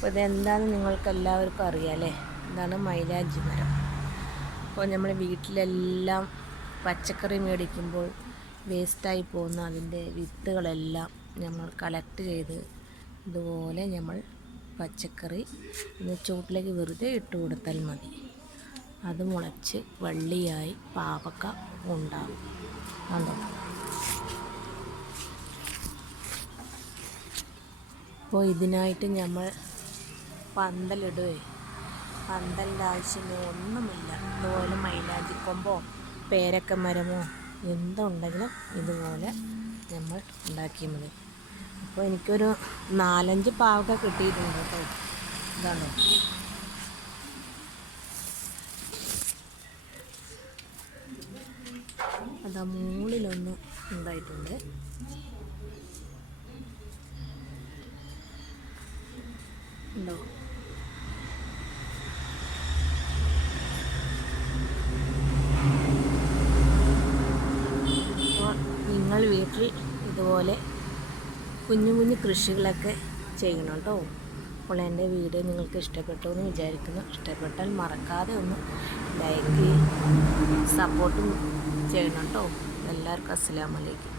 അപ്പോൾ ഇതെന്താണെന്ന് നിങ്ങൾക്ക് എല്ലാവർക്കും അറിയാം അല്ലേ ഇതാണ് മൈലാഞ്ചി മരം. അപ്പോൾ നമ്മൾ വീട്ടിലെല്ലാം പച്ചക്കറി മേടിക്കുമ്പോൾ വേസ്റ്റായി പോകുന്ന അതിന്റെ വിത്തുകളെല്ലാം നമ്മൾ കളക്ട് ചെയ്ത് ഇതുപോലെ നമ്മൾ പച്ചക്കറി ഇന്ന് ചൂട്ടിലേക്ക് വെറുതെ ഇട്ട് കൊടുത്താൽ മതി. അത് മുളച്ച് വള്ളിയായി പാവക്ക ഉണ്ടാകും അതോ അപ്പോൾ ഇതിനായിട്ട് നമ്മൾ പന്തലിടുകയും പന്തലിന്റെ ആവശ്യമോ ഒന്നുമില്ല. ഇതുപോലെ മൈലാഞ്ചിക്കൊമ്പോ പേരക്ക മരമോ എന്തുണ്ടെങ്കിലും ഇതുപോലെ നമ്മൾ ഉണ്ടാക്കിയാൽ മതി. അപ്പോൾ എനിക്കൊരു നാലഞ്ച് പാവൊക്കെ കിട്ടിയിട്ടുണ്ട് കേട്ടോ. ഇതാണോ? അതാ മുകളിലൊന്ന് ഉണ്ടായിട്ടുണ്ട്. ഉണ്ടോ? അപ്പോൾ നിങ്ങൾ വീട്ടിൽ ഇതുപോലെ കുഞ്ഞു കുഞ്ഞു കൃഷികളൊക്കെ ചെയ്യണം കേട്ടോ. അപ്പോൾ എന്റെ വീഡിയോ നിങ്ങൾക്ക് ഇഷ്ടപ്പെട്ടു എന്ന് വിചാരിക്കുന്നു. ഇഷ്ടപ്പെട്ടാൽ മറക്കാതെ ഒന്ന് ലൈക്ക് സപ്പോർട്ടും ചെയ്യണം കേട്ടോ. എല്ലാവർക്കും അസ്സലാമലൈക്കും